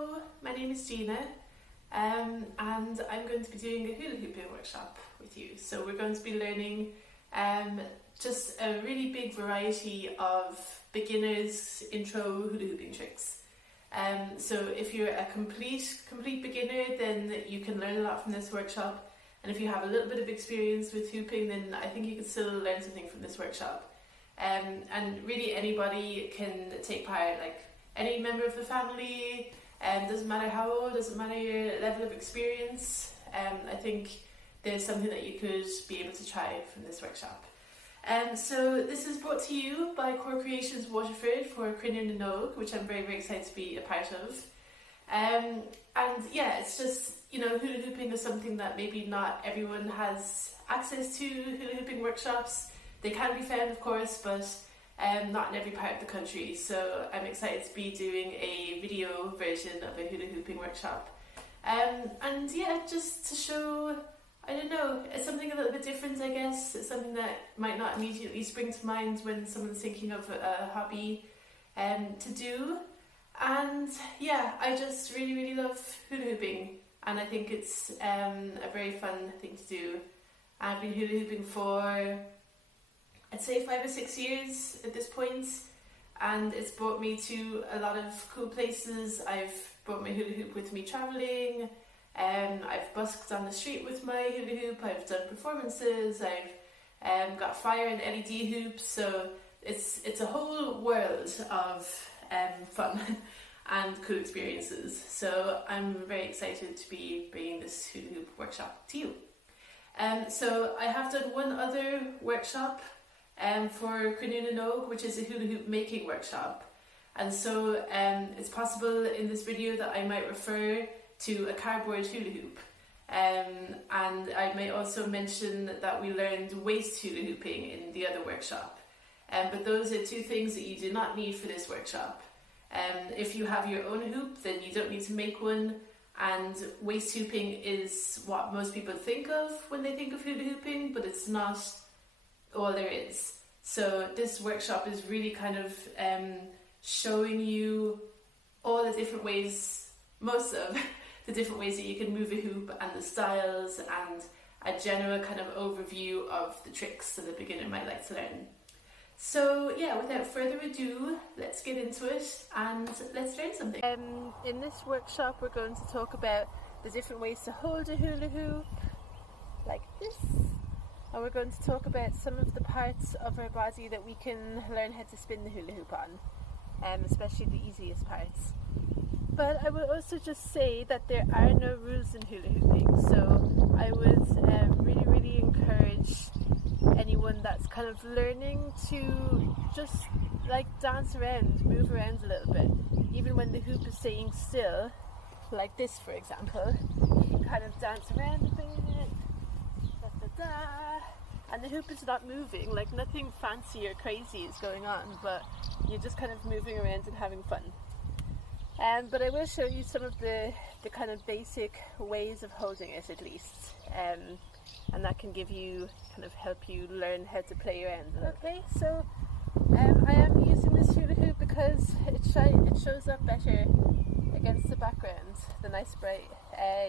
Hello, my name is Gina, and I'm going to be doing a hula hooping workshop with you. So we're going to be learning just a really big variety of beginners intro hula hooping tricks. So if you're a complete beginner, then you can learn a lot from this workshop. And if you have a little bit of experience with hooping, then I think you can still learn something from this workshop. And really anybody can take part, like any member of the family, doesn't matter how old, doesn't matter your level of experience. I think there's something that you could be able to try from this workshop. So this is brought to you by Core Creations Waterford for Cruinniú, which I'm very excited to be a part of. And yeah, it's just, you know, hula hooping is something that maybe not everyone has access to. Hula hooping workshops, they can be found of course, but not in every part of the country. So I'm excited to be doing a video version of a hula hooping workshop. And yeah, just to show, I don't know, it's something a little bit different, I guess. It's something that might not immediately spring to mind when someone's thinking of a hobby to do. And yeah, I just really love hula hooping, and I think it's a very fun thing to do. I've been hula hooping for, I'd say 5 or 6 years at this point, and it's brought me to a lot of cool places. I've brought my hula hoop with me travelling, I've busked on the street with my hula hoop, I've done performances, I've got fire and LED hoops, so it's a whole world of fun and cool experiences. So I'm very excited to be bringing this hula hoop workshop to you. So I have done one other workshop for Cruinniú, which is a hula hoop making workshop, and so it's possible in this video that I might refer to a cardboard hula hoop, and I may also mention that we learned waist hula hooping in the other workshop, but those are two things that you do not need for this workshop. If you have your own hoop, then you don't need to make one, and waist hooping is what most people think of when they think of hula hooping, but it's not all there is. So this workshop is really kind of showing you all the different ways, most of the different ways that you can move a hoop, and the styles, and a general kind of overview of the tricks that a beginner might like to learn. So yeah, without further ado, let's get into it and let's learn something. In this workshop we're going to talk about the different ways to hold a hula hoop, like this. And we're going to talk about some of the parts of our body that we can learn how to spin the hula hoop on, especially the easiest parts. But I will also just say that there are no rules in hula hooping, so I would really encourage anyone that's kind of learning to just like dance around, move around a little bit. Even when the hoop is staying still, like this for example, you can kind of dance around a bit. And the hoop is not moving, like nothing fancy or crazy is going on, but you're just kind of moving around and having fun. But I will show you some of the kind of basic ways of holding it at least, and that can give you, kind of help you learn how to play around. Okay, so I am using this hula hoop because it shows up better against the background, the nice bright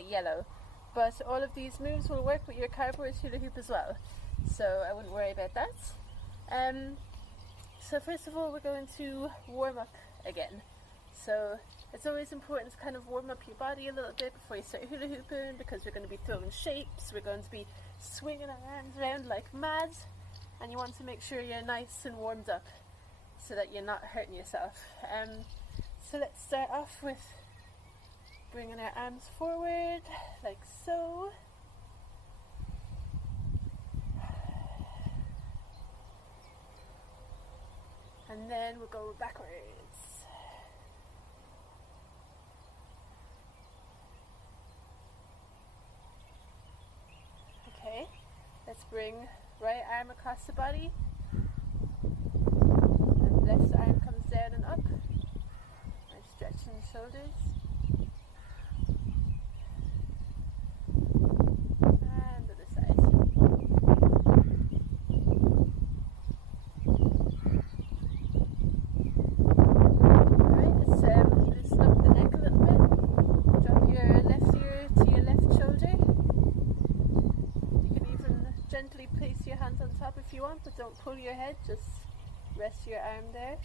yellow. But all of these moves will work with your cardboard hula hoop as well, so I wouldn't worry about that. So first of all, we're going to warm up again. So it's always important to kind of warm up your body a little bit before you start hula hooping, because we're going to be throwing shapes, we're going to be swinging our arms around like mad, and you want to make sure you're nice and warmed up so that you're not hurting yourself. So let's start off with bringing our arms forward, like so. And then we'll go backwards. Okay, let's bring right arm across the body, and left arm comes down and up. I'm stretching the shoulders. Loosen up the neck a little bit. hands on top if you want, but don't pull your head, just rest your arm there.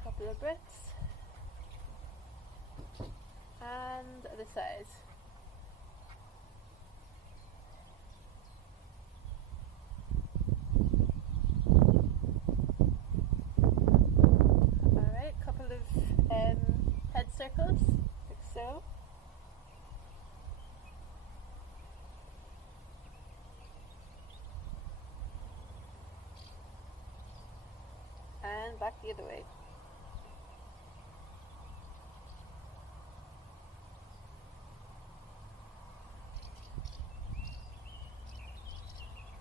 A couple of breaths. And other side. Alright, couple of head circles, like so. And back the other way.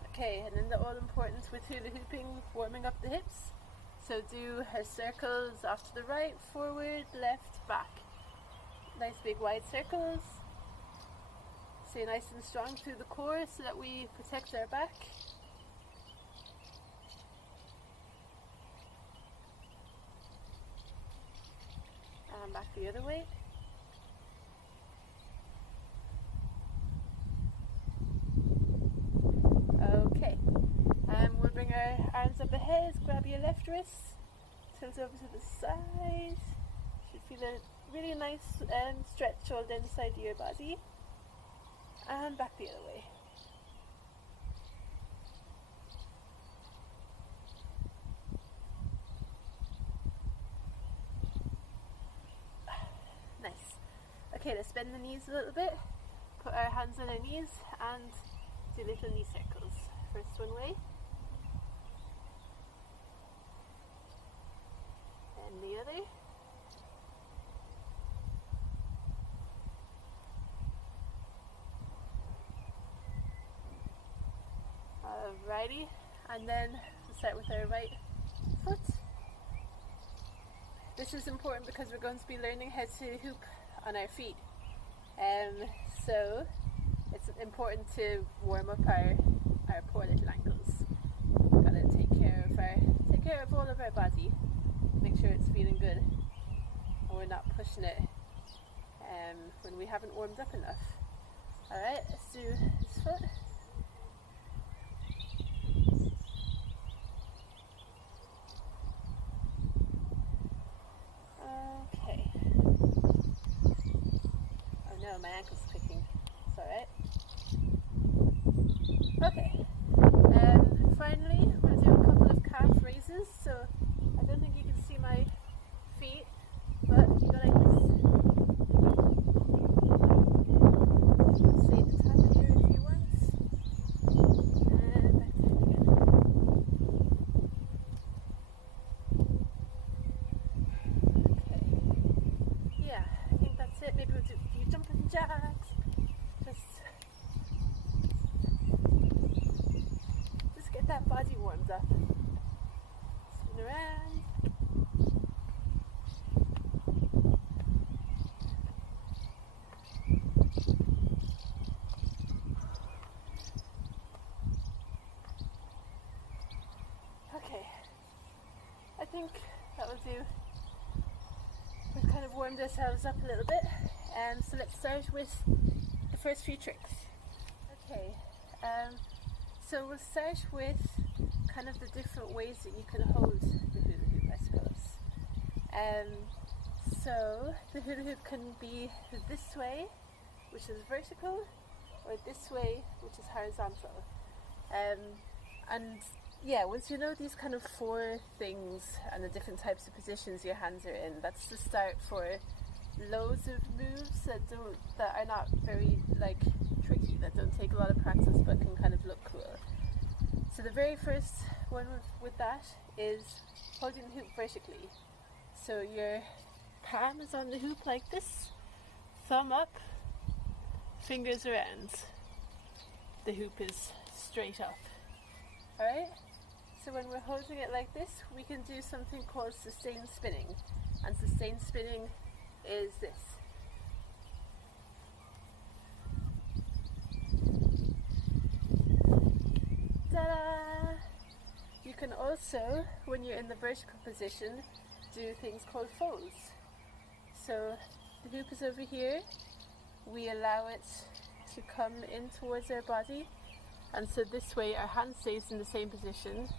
Okay, and then the all important with hula hooping, warming up the hips. So do her circles off to the right, forward, left, back. Nice big wide circles. Stay nice and strong through the core so that we protect our back. And back the other way. Okay, we'll bring our arms up ahead, grab your left wrist, tilt over to the side. Should feel a really nice stretch all down the side of your body. And back the other way. Nice. Okay, let's bend the knees a little bit. Put our hands on our knees and do little knee circles. First one way. And the other. Alrighty, and then we'll start with our right foot. This is important because we're going to be learning how to hoop on our feet. So it's important to warm up our poor little ankles. We've got to take care of all of our body. Make sure it's feeling good, and we're not pushing it when we haven't warmed up enough. Alright, let's do this foot. Okay. Oh no, my ankle's clicking. It's alright. Okay. Finally, we'll do a couple of calf raises. So I don't think you can see my feet, but you go like this. Stay at the top here if you want. And back to it again. Okay. Yeah, I think that's it. Maybe we'll do a few jumping jacks. Just get that body warmed up. Spin around. Okay, I think that will do. We've kind of warmed ourselves up a little bit, so let's start with the first few tricks. Okay, so we'll start with kind of the different ways that you can hold the hula hoop, I suppose. So the hula hoop can be this way, which is vertical, or this way, which is horizontal. And yeah, once you know these kind of four things and the different types of positions your hands are in, that's the start for loads of moves that are not very tricky, that don't take a lot of practice but can kind of look cool. So the very first one with that is holding the hoop vertically. So your palm is on the hoop like this, thumb up, fingers around. The hoop is straight up. Alright? So when we're holding it like this, we can do something called sustained spinning. And sustained spinning is this. Ta-da! You can also, when you're in the vertical position, do things called folds. So the hoop is over here, we allow it to come in towards our body, And so this way our hand stays in the same position,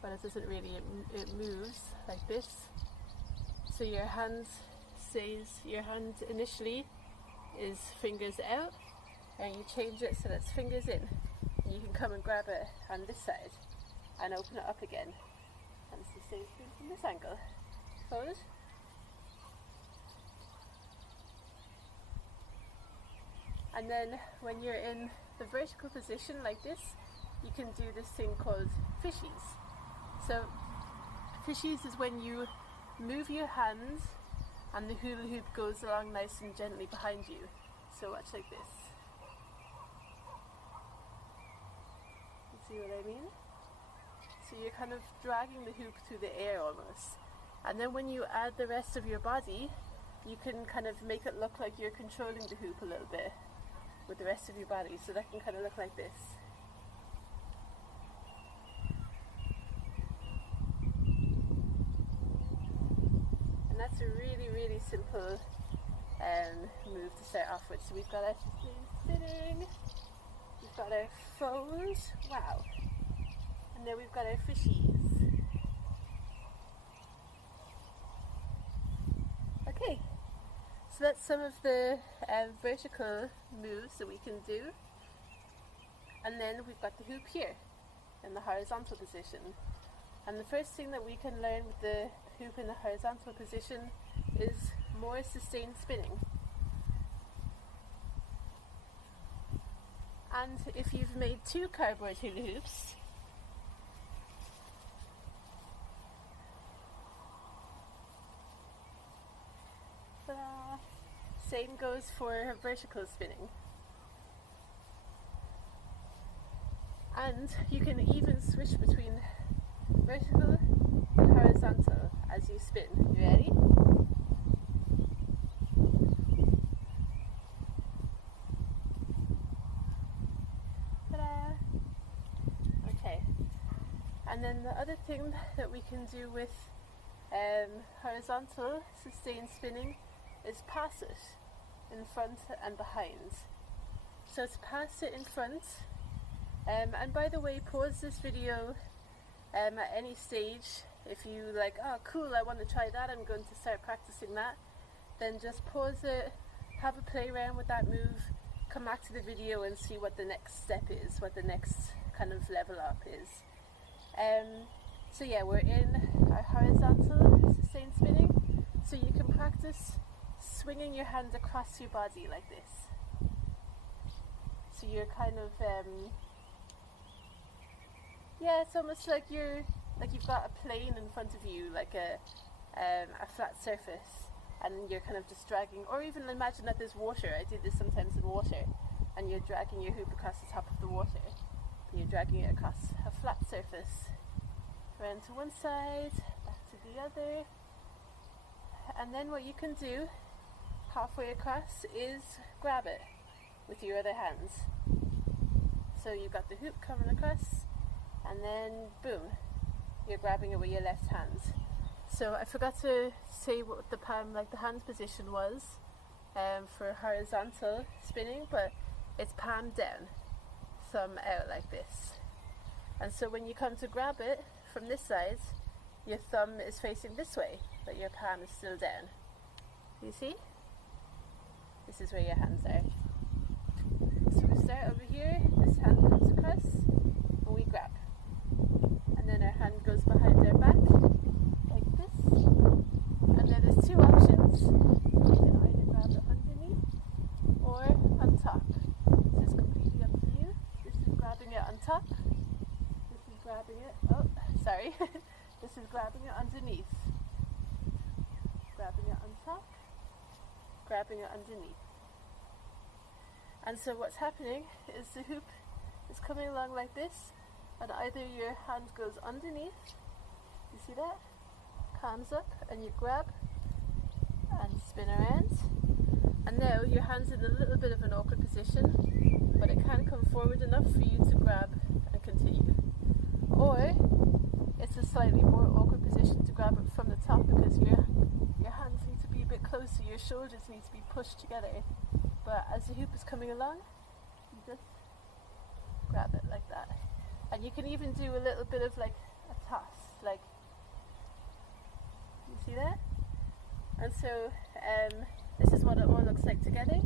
but it doesn't really, it moves like this. So your hand initially is fingers out, and you change it so that's fingers in. And you can come and grab it on this side and open it up again. And it's the same thing from this angle. Forward. And then when you're in the vertical position like this, you can do this thing called fishies. So fishies is when you move your hands and the hula hoop goes along nice and gently behind you. So watch like this. You see what I mean? So you're kind of dragging the hoop through the air almost. And then when you add the rest of your body, you can kind of make it look like you're controlling the hoop a little bit with the rest of your body. So that can kind of look like this. And that's a really, really simple move to start off with. So we've got our sitting, we've got our fold, wow, and then we've got our fishies. Okay, so that's some of the vertical moves that we can do. And then we've got the hoop here in the horizontal position. And the first thing that we can learn with the hoop in the horizontal position is more sustained spinning. And if you've made 2 cardboard hula hoops, same goes for vertical spinning. And you can even switch between vertical and horizontal as you spin. You ready? Ta-da! Okay. And then the other thing that we can do with horizontal sustained spinning is pass it in front and behind. So to pass it in front, and by the way, pause this video at any stage. If you like, oh cool, I want to try that, I'm going to start practicing that, then just pause it, have a play around with that move, come back to the video and see what the next step is, what the next kind of level up is. So yeah, we're in our horizontal sustained spinning, so you can practice swinging your hand across your body like this. So you're kind of, yeah, it's almost like you've got a plane in front of you, like a flat surface, and you're kind of just dragging, or even imagine that there's water. I do this sometimes in water, and you're dragging your hoop across the top of the water, and you're dragging it across a flat surface, around to one side, back to the other, and then what you can do halfway across is grab it with your other hands. So you've got the hoop coming across, and then boom, you're grabbing it with your left hand. So I forgot to say what the palm, like the hand position was for horizontal spinning, but it's palm down, thumb out like this. And so when you come to grab it from this side, your thumb is facing this way, but your palm is still down. You see? This is where your hands are. So we start over here, this hand comes across, and we grab. And then our hand goes behind our back, like this. And then there's 2 options. You can either grab it underneath or on top. This is completely up to you. This is grabbing it on top. This is grabbing it, oh, sorry. This is grabbing it underneath. Grabbing it on top. Grabbing it underneath. And so what's happening is the hoop is coming along like this, and either your hand goes underneath, you see that? Palms up, and you grab and spin around. And now your hand's in a little bit of an awkward position, but it can come forward enough for you to grab and continue. Or it's a slightly more awkward position to grab it from the top, because your hands need to be a bit closer, your shoulders need to be pushed together. But as the hoop is coming along, you just grab it like that. And you can even do a little bit of like a toss, like, you see that? And so this is what it all looks like together.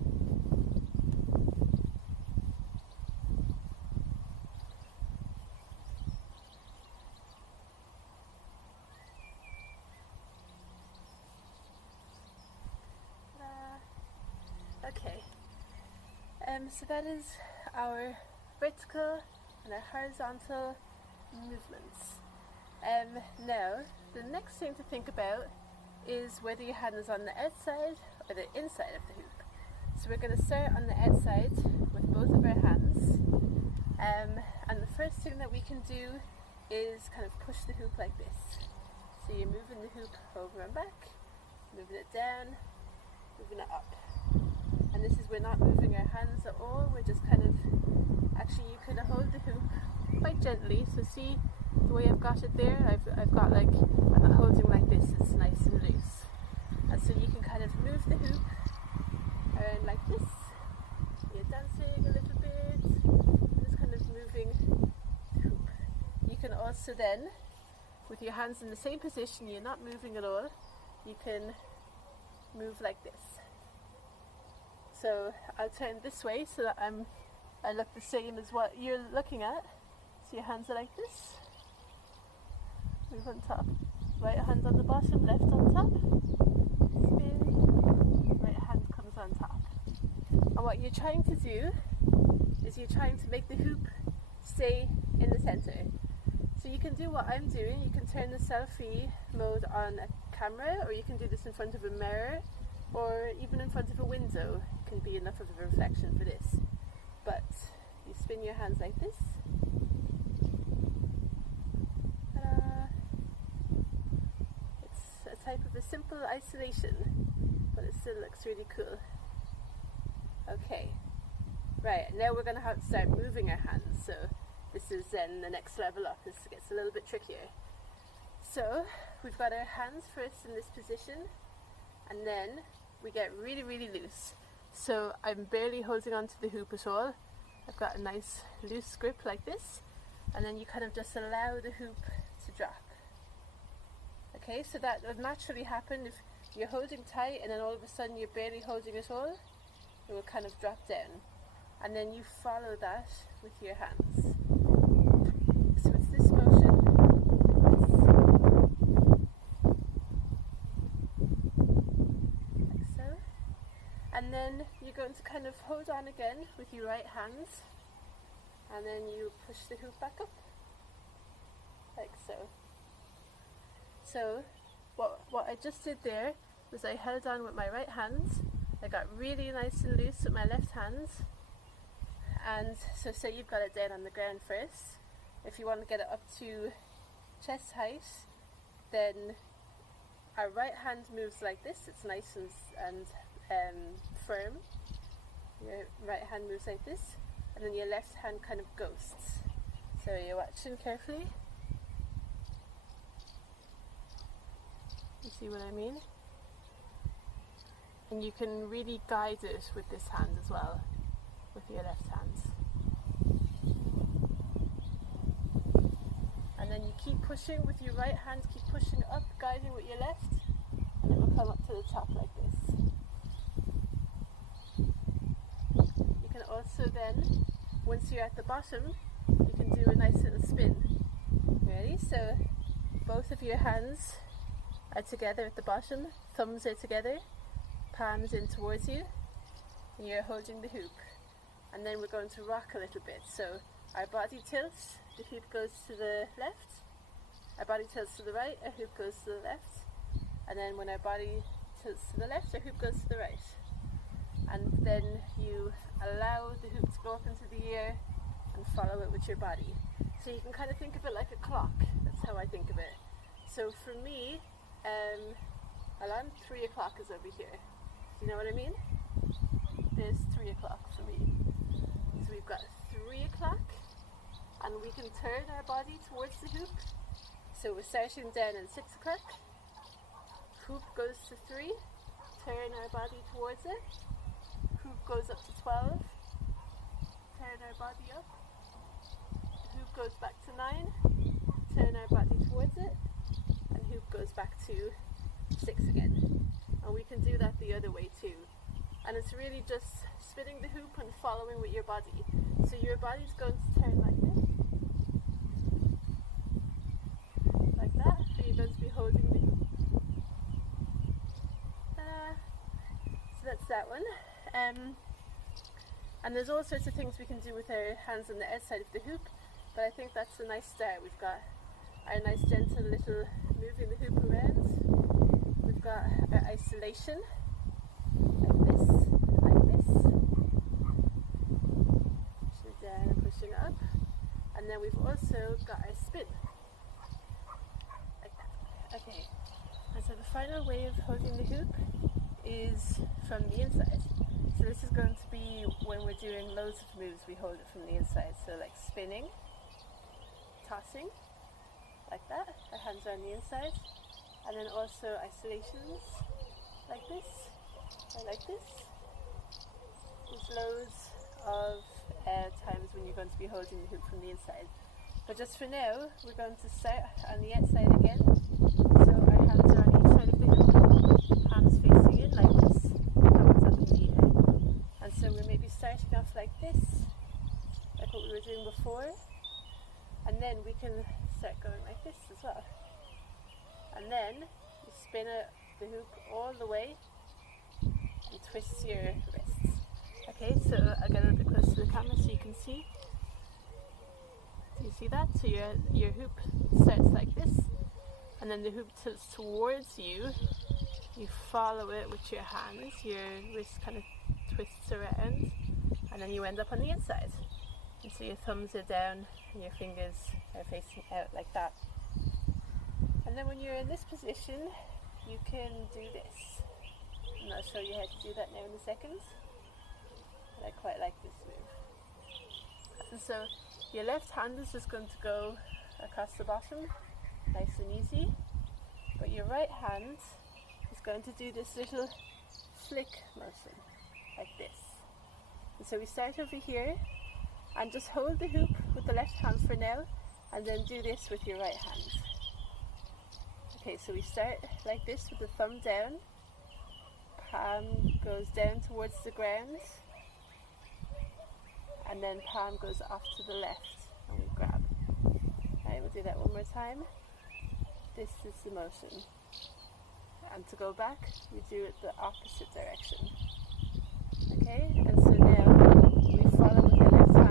Okay, so that is our vertical and our horizontal movements. Now, the next thing to think about is whether your hand is on the outside or the inside of the hoop. So we're going to start on the outside with both of our hands. And the first thing that we can do is kind of push the hoop like this. So you're moving the hoop over and back, moving it down, moving it up. And this is, we're not moving our hands at all, we're just kind of, actually you can hold the hoop quite gently. So see the way I've got it there, I've got like, I'm not holding like this, it's nice and loose. And so you can kind of move the hoop around like this. You're dancing a little bit, just kind of moving the hoop. You can also then, with your hands in the same position, you're not moving at all, you can move like this. So I'll turn this way so that I look the same as what you're looking at. So your hands are like this. Move on top. Right hand on the bottom, left on top. Spin. Right hand comes on top. And what you're trying to do is you're trying to make the hoop stay in the center. So you can do what I'm doing. You can turn the selfie mode on a camera, or you can do this in front of a mirror, or even in front of a window. Can be enough of a reflection for this. But you spin your hands like this. It's a type of a simple isolation, but it still looks really cool. Okay, right, now we're going to have to start moving our hands. So this is then the next level up. This gets a little bit trickier. So we've got our hands first in this position, and then we get really, really loose. So I'm barely holding on to the hoop at all. I've got a nice loose grip like this, and then you kind of just allow the hoop to drop. Okay, so that would naturally happen if you're holding tight and then all of a sudden you're barely holding at all. It will kind of drop down, and then you follow that with your hands. So it's this motion, like so. And then you're going to kind of hold on again with your right hands, and then you push the hoop back up, like so. So what I just did there was I held on with my right hands. I got really nice and loose with my left hands. And so say you've got it down on the ground first. If you want to get it up to chest height, then our right hand moves like this. It's nice and firm. Your right hand moves like this, and then your left hand kind of ghosts. So you're watching carefully. You see what I mean? And you can really guide it with this hand as well, with your left hand. And then you keep pushing with your right hand, keep pushing up, guiding with your left, and it will come up to the top like this. You can also then, once you're at the bottom, you can do a nice little spin. Ready? So both of your hands are together at the bottom, thumbs are together, palms in towards you, and you're holding the hoop. And then we're going to rock a little bit. So our body tilts, the hoop goes to the left, our body tilts to the right, our hoop goes to the left, and then when our body tilts to the left, our hoop goes to the right. And then you allow the hoop to go up into the air and follow it with your body. So you can kind of think of it like a clock. That's how I think of it. So for me, alarm 3 o'clock is over here. Do you know what I mean? There's 3 o'clock for me. So we've got 3 o'clock, and we can turn our body towards the hoop. So we're starting down at 6 o'clock. Hoop goes to 3. Turn our body towards it. Hoop goes up to 12. Turn our body up. goes back to 9, turn our body towards it, and hoop goes back to 6 again. And we can do that the other way too. And it's really just spinning the hoop and following with your body. So your body's going to turn like this, like that, and you're going to be holding the hoop. So that's that one. And there's all sorts of things we can do with our hands on the outside of the hoop, but I think that's a nice start. We've got our nice gentle little moving the hoop around. We've got our isolation, like this, pushing it down and pushing it up. And then we've also got our spin, like that. Okay, and so the final way of holding the hoop is from the inside. So this is going to be when we're doing loads of moves, we hold it from the inside. So like spinning, tossing, like that, our hands are on the inside. And then also isolations, like this, or like this. There's loads of times when you're going to be holding the hoop from the inside. But just for now, we're going to start on the outside again. So our hands are on each side of the hoop, palms facing in like this, palms up in the air. And so we're maybe starting off like this, like what we were doing before. And then we can start going like this as well. And then you spin the hoop all the way and twist your wrists. Okay, so I'll get a little bit closer to the camera so you can see. Do you see that? So your hoop starts like this, and then the hoop tilts towards you. You follow it with your hands, your wrist kind of twists around, and then you end up on the inside. And so your thumbs are down and your fingers are facing out like that. And then when you're in this position, you can do this. And I'll show you how to do that now in a second. But I quite like this move. And so your left hand is just going to go across the bottom, nice and easy. But your right hand is going to do this little flick motion, like this. And so we start over here, and just hold the hoop with the left hand for now, and then do this with your right hand. Okay, so we start like this with the thumb down, palm goes down towards the ground, and then palm goes off to the left, and we grab. Okay, we'll do that one more time. This is the motion. And to go back, we do it the opposite direction. Okay, and so now we follow with the left hand.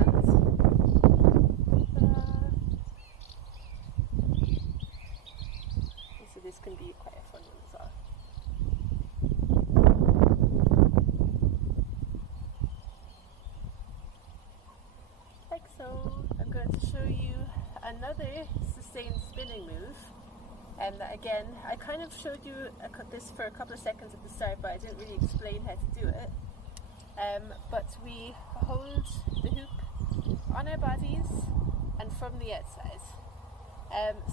So this can be quite a fun one as well. Like so. I'm going to show you another sustained spinning move. And again, I kind of showed you this for a couple of seconds at the start, but I didn't really explain how to do it. But we hold the hoop on our bodies and from the outside.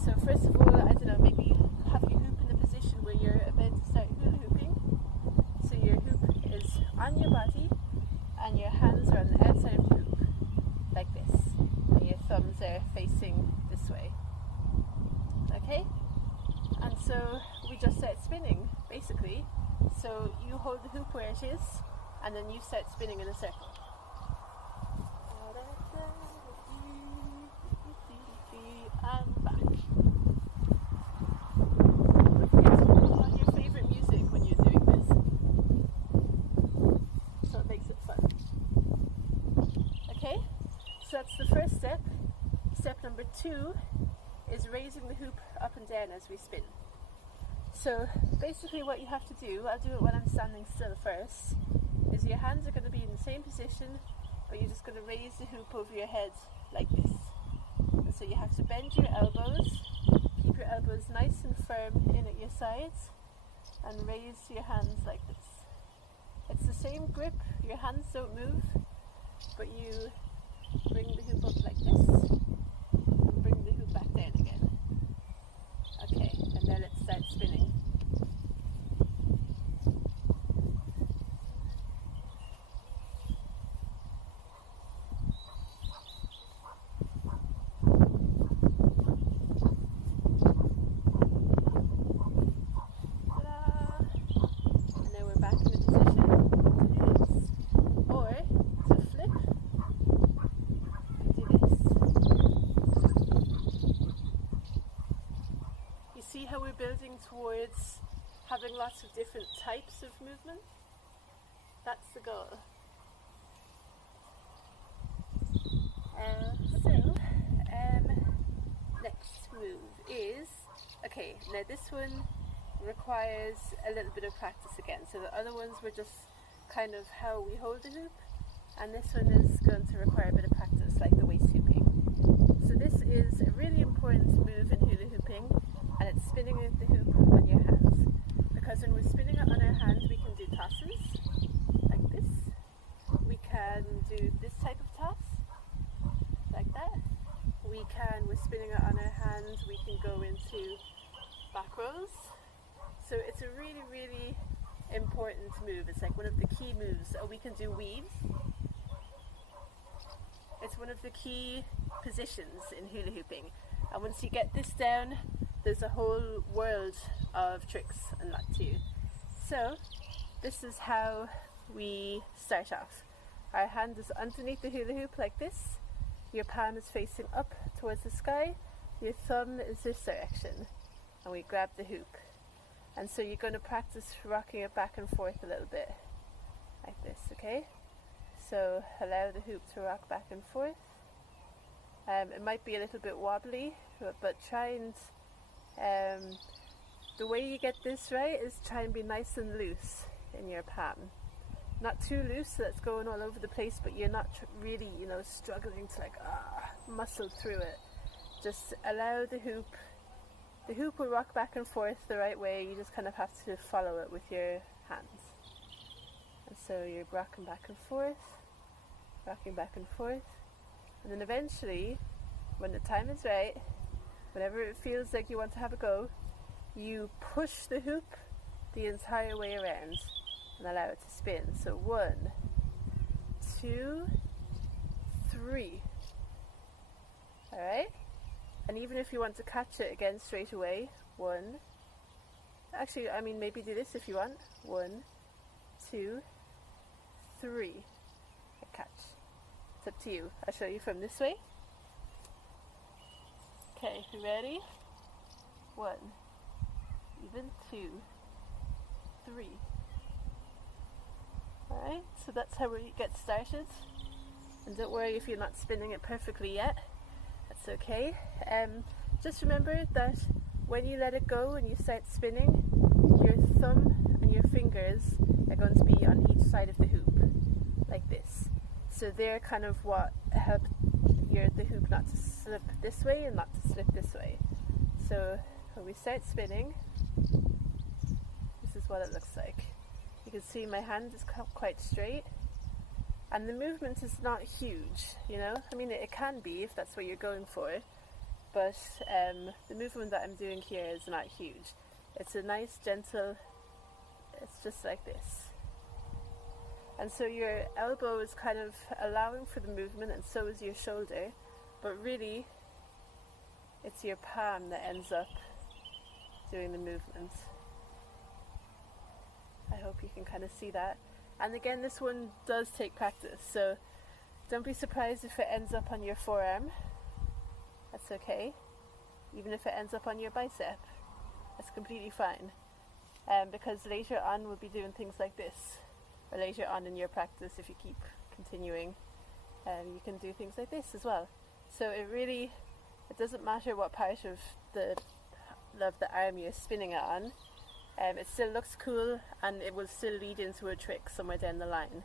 So first of all, I don't know, maybe have your hoop in a position where you're about to start hula hooping. So your hoop is on your body and your hands are on the outside of the hoop, like this. And your thumbs are facing this way. Okay? And so we just start spinning, basically. So you hold the hoop where it is, and then you start spinning in a circle. And back. What's your favourite music when you're doing this? So it makes it fun. Okay, so that's the first step. Step number 2 is raising the hoop up and down as we spin. So basically what you have to do, I'll do it when I'm standing still first, is your hands are going to be in the same position, but you're just going to raise the hoop over your head like this. And so you have to bend your elbows, keep your elbows nice and firm in at your sides, and raise your hands like this. It's the same grip, your hands don't move, but you bring the hoop up like this, and bring the hoop back down again. Okay, and now let's start spinning. building towards having lots of different types of movement. That's the goal. Next move is, okay, now this one requires a little bit of practice again. So the other ones were just kind of how we hold the hoop, and this one is going to require a bit of practice, like the waist hooping. So this is a really important move in hula hooping, and it's spinning the hoop on your hands. Because when we're spinning it on our hands, we can do tosses, like this. We can do this type of toss, like that. We can, we're spinning it on our hands, we can go into back rolls. So it's a really, really important move. It's like one of the key moves. We can do weaves. It's one of the key positions in hula hooping. And once you get this down, there's a whole world of tricks and that too. So this is how we start off. Our hand is underneath the hula hoop like this. Your palm is facing up towards the sky. Your thumb is this direction. And we grab the hoop. And so you're going to practice rocking it back and forth a little bit. Like this, okay? So allow the hoop to rock back and forth. It might be a little bit wobbly, but try and... the way you get this right is try and be nice and loose in your palm. Not too loose so that's going all over the place, but you're not really, struggling to muscle through it. Just allow the hoop will rock back and forth the right way. You just kind of have to follow it with your hands. And so you're rocking back and forth, and then eventually, when the time is right, whenever it feels like you want to have a go, you push the hoop the entire way around and allow it to spin. So 1, 2, 3. Alright? And even if you want to catch it again straight away, 1. Actually, maybe do this if you want. 1, 2, 3. Catch. It's up to you. I'll show you from this way. Okay, you ready? 1, even 2, 3. Alright, so that's how we get started. And don't worry if you're not spinning it perfectly yet. That's okay. Just remember that when you let it go and you start spinning, your thumb and your fingers are going to be on each side of the hoop, like this. So they're kind of what help the hoop not to slip this way and not to slip this way. So when we start spinning, this is what it looks like. You can see my hand is quite straight, and the movement is not huge, it can be if that's what you're going for, but the movement that I'm doing here is not huge. It's a nice gentle, it's just like this. And so your elbow is kind of allowing for the movement, and so is your shoulder, but really it's your palm that ends up doing the movement. I hope you can kind of see that. And again, this one does take practice, so don't be surprised if it ends up on your forearm. That's okay. Even if it ends up on your bicep, that's completely fine. Because later on we'll be doing things like this, or later on in your practice, if you keep continuing, you can do things like this as well. So it doesn't matter what part of the arm you're spinning it on. It still looks cool, and it will still lead into a trick somewhere down the line.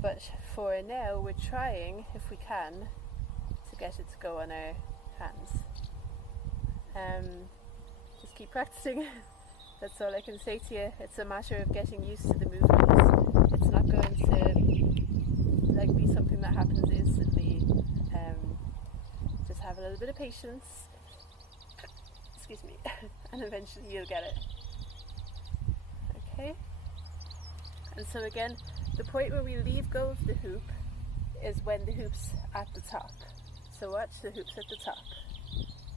But for now, we're trying, if we can, to get it to go on our hands. Just keep practicing. That's all I can say to you. It's a matter of getting used to the movements. It's not going to be something that happens instantly. Just have a little bit of patience. Excuse me. And eventually you'll get it. Okay, and so again, the point where we leave go of the hoop is when the hoop's at the top. So watch, the hoop's at the top,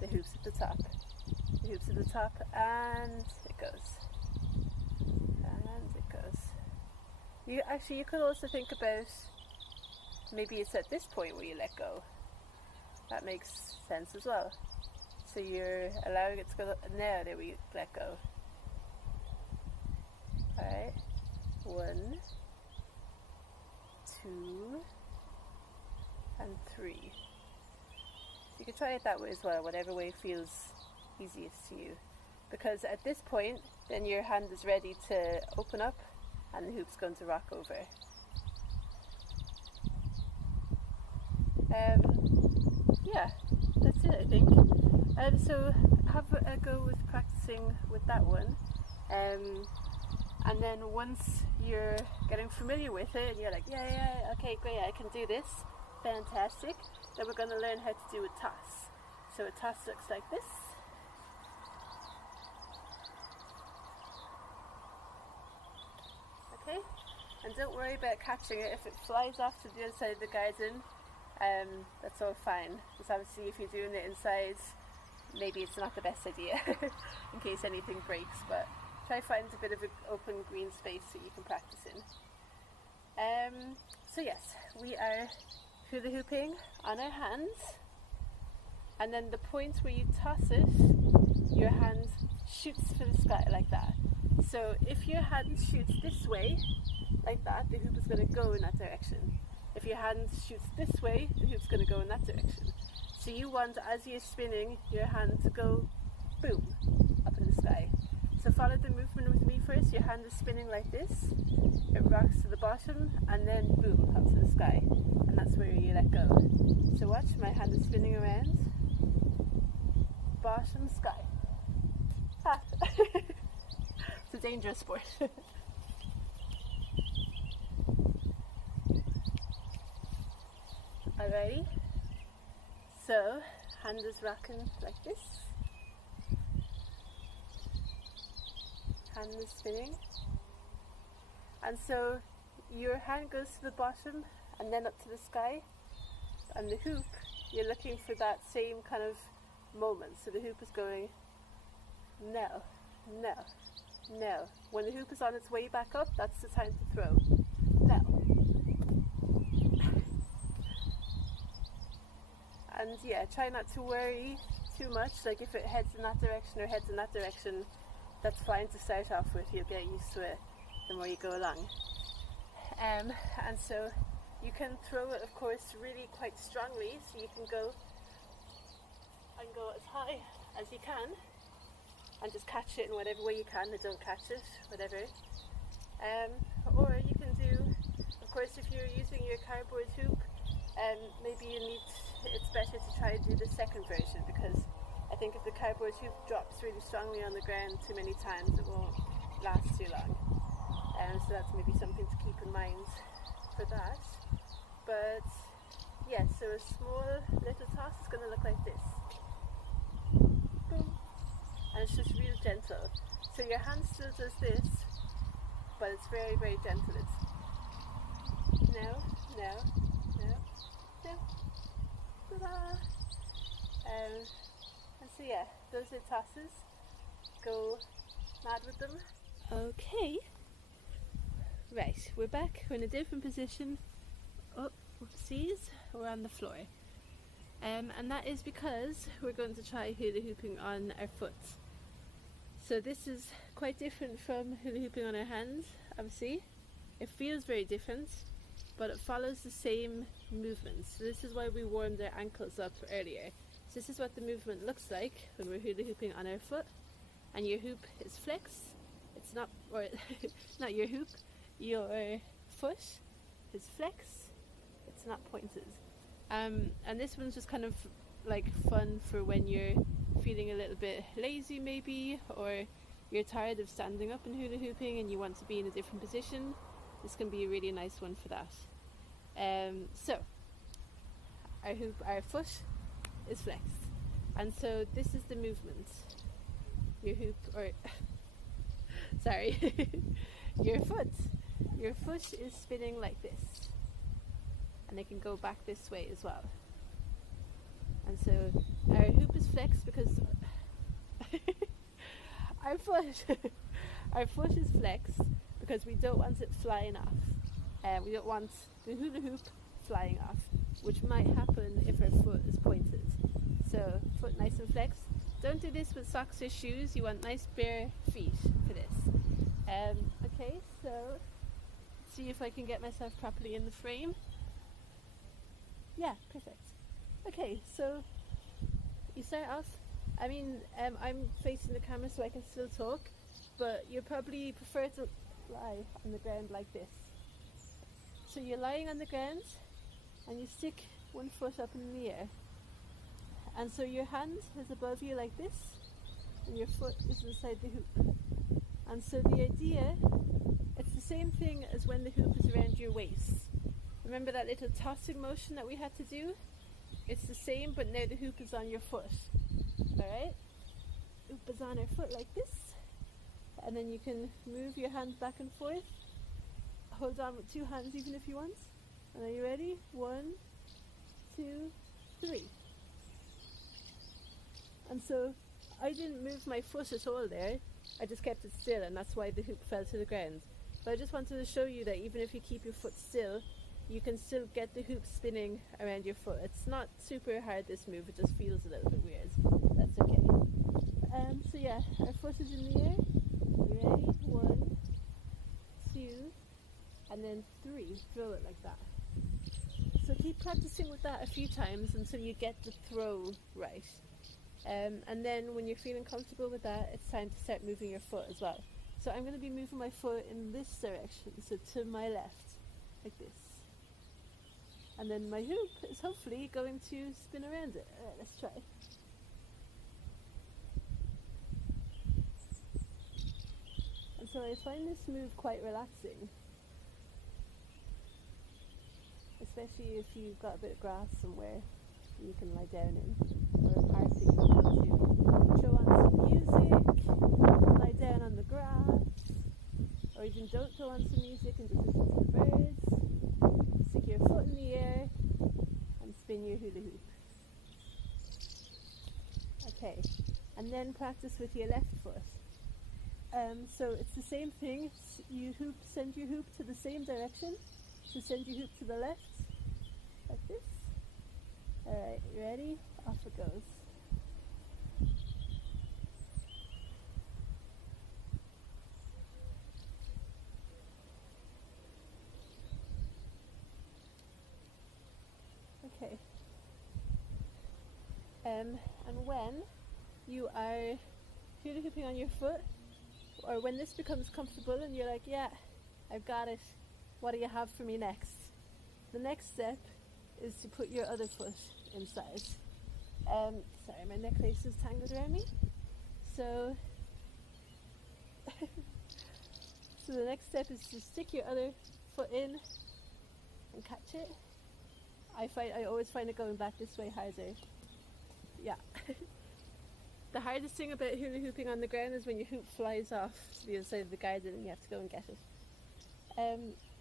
the hoop's at the top, the hoop's at the top, and it goes, and it goes. You could also think about, maybe it's at this point where you let go. That makes sense as well. So you're allowing it to go. Now, there we let go. Alright. 1, 2, and 3. So you can try it that way as well, whatever way feels easiest to you. Because at this point, then your hand is ready to open up and the hoop's going to rock over. Yeah, that's it, I think. So have a go with practicing with that one. And then once you're getting familiar with it and you're like, yeah, okay, great, I can do this, fantastic, then we're going to learn how to do a toss. So a toss looks like this. Okay, and don't worry about catching it. If it flies off to the other side of the garden, that's all fine. Because obviously if you're doing it inside, maybe it's not the best idea in case anything breaks, but try find a bit of an open green space that you can practice in. So yes, we are hula hooping on our hands, and then the point where you toss it, your hand shoots for the sky like that. So if your hand shoots this way, like that, the hoop is going to go in that direction. If your hand shoots this way, the hoop's going to go in that direction. So you want, as you're spinning, your hand to go boom, up in the sky. So follow the movement with me first. Your hand is spinning like this. It rocks to the bottom and then boom, up to the sky. And that's where you let go. So watch, my hand is spinning around. Bottom, sky. Ha! It's a dangerous sport. Alrighty. So, hand is rocking like this. Hand is spinning. And so your hand goes to the bottom and then up to the sky. And the hoop, you're looking for that same kind of moment. So the hoop is going no, no, no. When the hoop is on its way back up, that's the time to throw. No. And yeah, try not to worry too much. Like if it heads in that direction or heads in that direction, that's fine to start off with. You'll get used to it the more you go along. And so you can throw it, of course, really quite strongly. So you can go as high as you can and just catch it in whatever way you can. Or don't catch it, whatever. Or you can do, of course, if you're using your cardboard hoop, maybe it's better to try and do the second version, because I think if the cardboard hoop drops really strongly on the ground too many times, it won't last too long. So that's maybe something to keep in mind for that. But yeah, so a small little toss is going to look like this. Boom. And it's just real gentle. So your hand still does this, but it's very, very gentle. It's no, no, no, no. Ta-da! And so yeah, those are tosses. Go mad with them. Okay. Right, we're back. We're in a different position. Oh, whoopsies. We're on the floor. And that is because we're going to try hula hooping on our foot. So this is quite different from hula hooping on our hands, obviously. It feels very different, but it follows the same movements. So this is why we warmed our ankles up earlier. So this is what the movement looks like when we're hula hooping on our foot. And your hoop is flexed. It's not, or not your hoop. Your foot is flexed. It's not pointed. And this one's just kind of like fun for when you're feeling a little bit lazy maybe, or you're tired of standing up and hula hooping and you want to be in a different position. This can be a really nice one for that. So our foot is flexed, and so this is the movement. Your hoop, or sorry, your foot is spinning like this, and it can go back this way as well. And so our hoop is flexed because our foot is flexed because we don't want it flying off. We don't want the hula hoop flying off, which might happen if our foot is pointed. So foot nice and flexed, Don't do this with socks or shoes. You want nice bare feet for this. Okay, so see if I can get myself properly in the frame. Yeah, perfect. Okay, so you start off, I'm facing the camera so I can still talk, but you probably prefer to lie on the ground like this. So you're lying on the ground and you stick one foot up in the air. And so your hand is above you like this and your foot is inside the hoop. And so the idea, it's the same thing as when the hoop is around your waist. Remember that little tossing motion that we had to do? It's the same, but now the hoop is on your foot. Alright? Hoop is on our foot like this. And then you can move your hands back and forth. Hold on with two hands even if you want. And are you ready? 1, 2, 3. And so I didn't move my foot at all there. I just kept it still, and that's why the hoop fell to the ground. But I just wanted to show you that even if you keep your foot still, you can still get the hoop spinning around your foot. It's not super hard, this move, it just feels a little bit weird. That's okay. So yeah, our foot is in the air. You ready? 1, 2, and then 3. Throw it like that. So keep practicing with that a few times until you get the throw right. And then when you're feeling comfortable with that, it's time to start moving your foot as well. So I'm going to be moving my foot in this direction, so to my left, like this. And then my hoop is hopefully going to spin around it. Alright, let's try. And so I find this move quite relaxing. Especially if you've got a bit of grass somewhere you can lie down in, or a park that you can go to. Throw on some music, lie down on the grass, or even don't throw on some music and just listen to the birds. Stick your foot in the air and spin your hula hoop. Okay, and then practice with your left foot. So it's the same thing. You send your hoop to the same direction. So send your hoop to the left, like this. Alright, you ready? Off it goes. Okay. And when you are hula hooping on your foot, or when this becomes comfortable and you're like, yeah, I've got it, what do you have for me next? The next step is to put your other foot inside. Sorry, my necklace is tangled around me. So, so the next step is to stick your other foot in and catch it. I always find it going back this way harder. Yeah. The hardest thing about hula hooping on the ground is when your hoop flies off to the other side of the garden and you have to go and get it.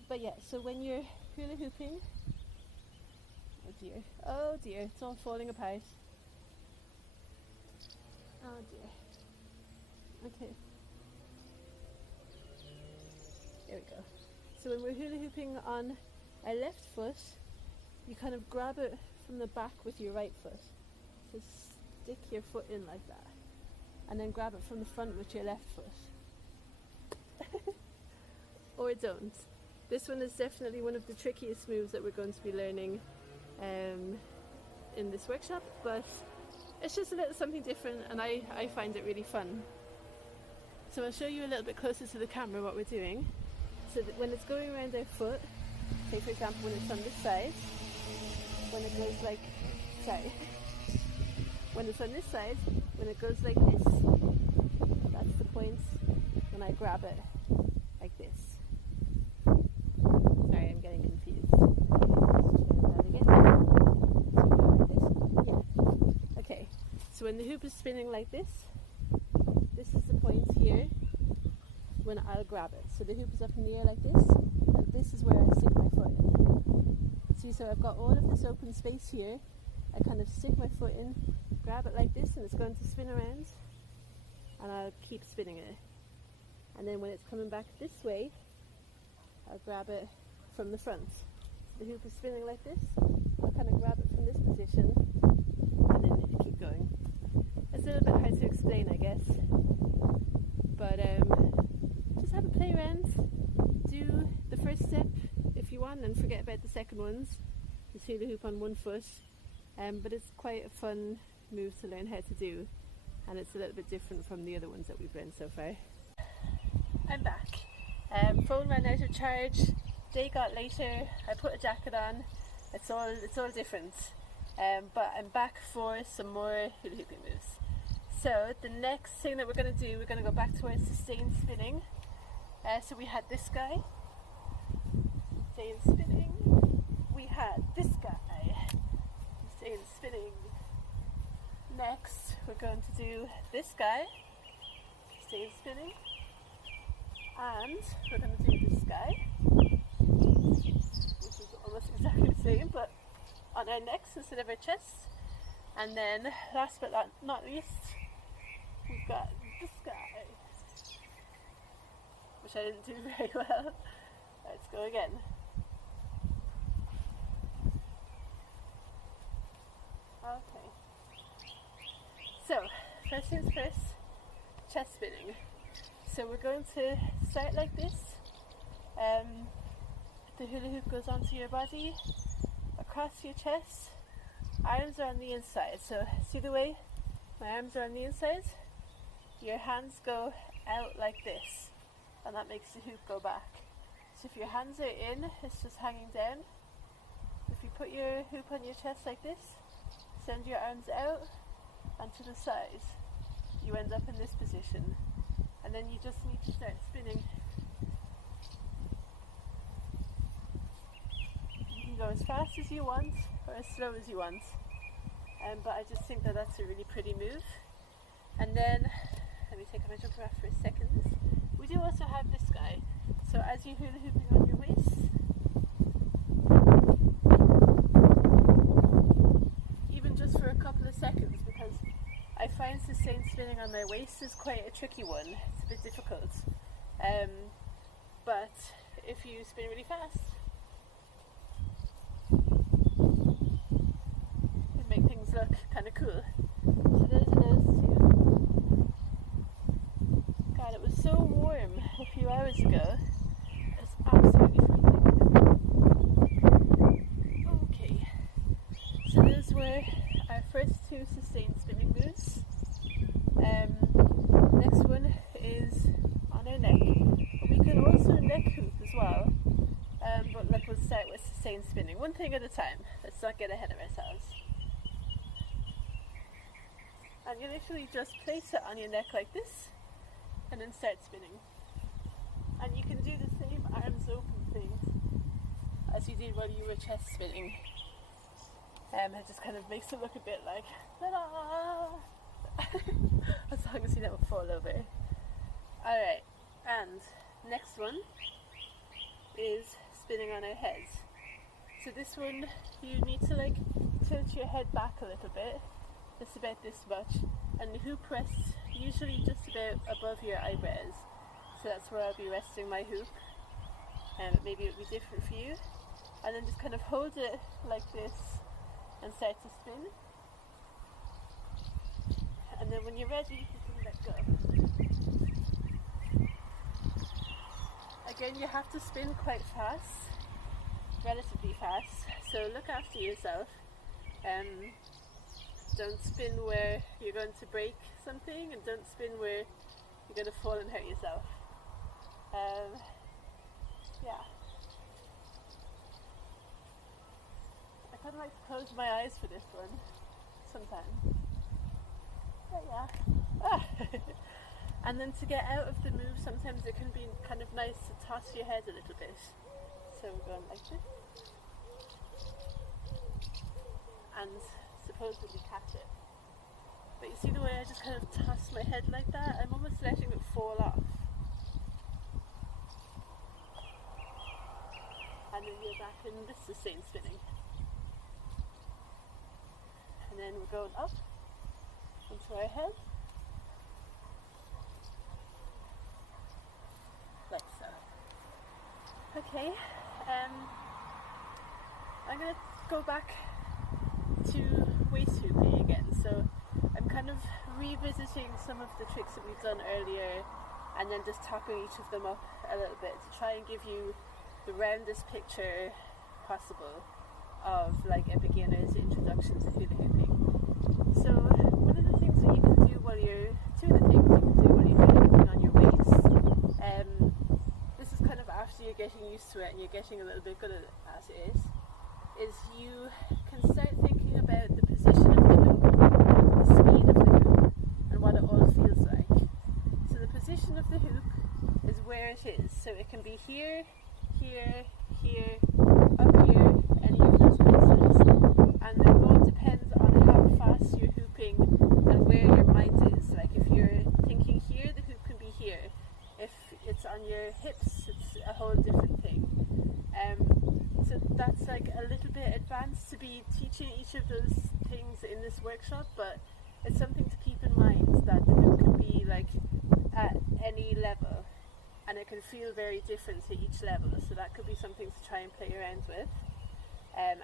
But yeah, so when you're hula hooping, oh dear, it's all falling apart. Oh dear. Okay. There we go. So when we're hula hooping on our left foot, you kind of grab it from the back with your right foot. So stick your foot in like that. And then grab it from the front with your left foot. Or don't. This one is definitely one of the trickiest moves that we're going to be learning in this workshop, but it's just a little something different and I find it really fun. So I'll show you a little bit closer to the camera what we're doing. So that when it's going around our foot, say for example when it's on this side, when it goes like, when it's on this side, when it goes like this, that's the point when I grab it like this. Sorry, I'm getting confused. Yeah. Okay, so when the hoop is spinning like this is the point here when I'll grab it. So the hoop is up in the air like this, and this is where I stick my foot in. See, so I've got all of this open space here. I kind of stick my foot in, grab it like this, and it's going to spin around, and I'll keep spinning it. And then when it's coming back this way, I'll grab it from the front. So the hoop is spinning like this, I'll kind of grab it from this position, and then keep going. It's a little bit hard to explain, I guess. But just have a play around, do the first step if you want and forget about the second ones. Just hula hoop on one foot, but it's quite a fun move to learn how to do, and it's a little bit different from the other ones that we've learned so far. I'm back. Phone ran out of charge, day got later, I put a jacket on, it's all different. But I'm back for some more hula hooping moves. So the next thing that we're going to do, we're going to go back to our sustained spinning. So we had this guy, sustained spinning. We had this guy, sustained spinning. Next we're going to do this guy, sustained spinning. And we're going to do this guy, which is almost exactly the same, but on our necks instead of our chests. And then last but not least, we've got this guy, which I didn't do very well. Let's go again. Okay. So, first things first, chest spinning. So we're going to start like this. The hula hoop goes onto your body, across your chest, arms are on the inside. So see the way my arms are on the inside? Your hands go out like this, and that makes the hoop go back. So if your hands are in, it's just hanging down. If you put your hoop on your chest like this, send your arms out and to the side, you end up in this position, and then you just need to start spinning. You can go as fast as you want or as slow as you want, but I just think that that's a really pretty move. And then let me take off my jumper off for a second. We do also have this guy. So as you're hula hooping on your waist, even just for a couple of seconds, because I find sustained spinning on my waist is quite a tricky one. It's a bit difficult. But if you spin really fast, it makes things look kind of cool. So there's those two. God, it was so warm a few hours ago. It's absolutely freezing. Okay, so those were our first two sustained spinning moves. Next one is on our neck. We can also neck hoop as well, but look, we'll start with sustained spinning. One thing at a time. Let's not get ahead of ourselves. And you literally just place it on your neck like this, and then start spinning. And you can do the same arms open thing as you did while you were chest spinning. It just kind of makes it look a bit like ta-da! As long as you don't fall over. Alright, and next one is spinning on our heads. So this one, you need to like tilt your head back a little bit, just about this much, and the hoop rests usually just about above your eyebrows. So that's where I'll be resting my hoop. Maybe it'll be different for you. And then just kind of hold it like this and start to spin. And then when you're ready, you can let go. Again, you have to spin quite fast, relatively fast, so look after yourself. Don't spin where you're going to break something, and don't spin where you're going to fall and hurt yourself. Yeah. I kind of like to close my eyes for this one sometimes. But yeah. And then to get out of the move, sometimes it can be kind of nice to toss your head a little bit. So we're going like this. And supposedly catch it. But you see the way I just kind of toss my head like that? I'm almost letting it fall off. And then you're back in this sustained spinning. And then we're going up into our head. Like so. Okay, I'm going to go back to waist hooping again. So I'm kind of revisiting some of the tricks that we've done earlier and then just topping each of them up a little bit to try and give you the roundest picture possible of like a beginner's introduction to hula hooping. So one of the things that you can do while you're hula hooping on your waist, this is kind of after you're getting used to it and you're getting a little bit good at it as it is you can start thinking about the position of the hoop, the speed of the hoop, and what it all feels like. So the position of the hoop is where it is. So it can be here, here, here, up here, any of those places. And it all depends on how fast you're hooping and where your mind is. Like if you're thinking here, the hoop can be here. If it's on your hips, it's a whole different thing. So that's like a little bit advanced to be teaching each of those things in this workshop, but it's something to keep in mind that the hoop can be like at any level and it can feel very different to each level, so that could be something to try and play around with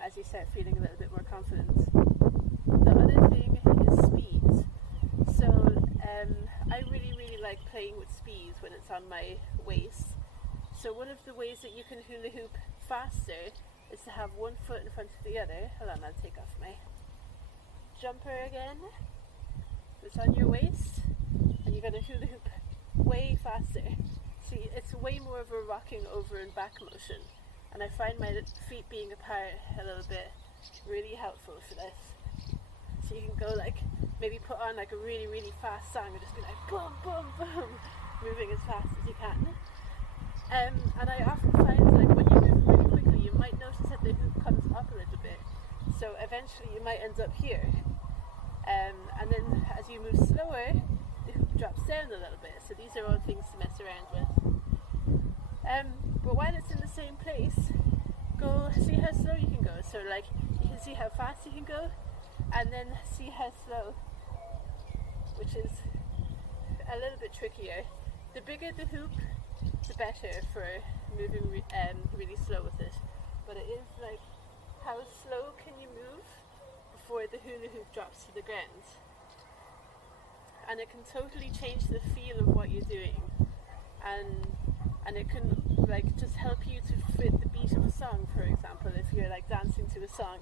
as you start feeling a little bit more confident. The other thing is speed. So I really like playing with speed when it's on my waist. So one of the ways that you can hula hoop faster is to have one foot in front of the other. Hold on, I'll take off my jumper again. So it's on your waist and you're going to hula hoop way faster. See, it's way more of a rocking over and back motion, and I find my feet being apart a little bit really helpful for this. So you can go like, maybe put on like a really fast song and just be like boom boom boom, moving as fast as you can. And I often find like when you move really quickly you might notice that the hoop comes up a little bit, so eventually you might end up here, and then as you move slower the hoop drops down a little bit. So these are all things to mess around with. But while it's in the same place, go see how slow you can go. So like you can see how fast you can go and then see how slow, which is a little bit trickier. The bigger the hoop, the better for moving really slow with it. But it is like, how slow can you move before the hula hoop drops to the ground? And it can totally change the feel of what you're doing. And it can like just help you to fit the beat of a song, for example, if you're like dancing to a song.